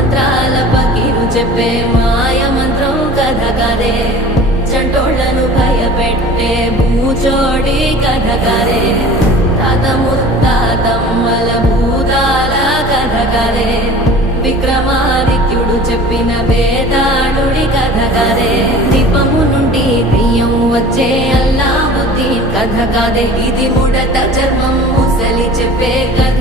మంత్రాల పకీరు చెప్పే మాయ మంత్రం కథ కదే చంటోళ్లను భయపెట్టే భూచోడి కథ కదే తాత ముత్తాతమ్మల భూతాల కథ కదే విక్రమాదిత్యుడు చెప్పిన వేదాళుడి కథ కదే దీపము నుండి దెయ్యం వచ్చే అల్లావుద్దీన్ కథ కాదే ఇది ముడత చర్మం ముసలి చెప్పే కథ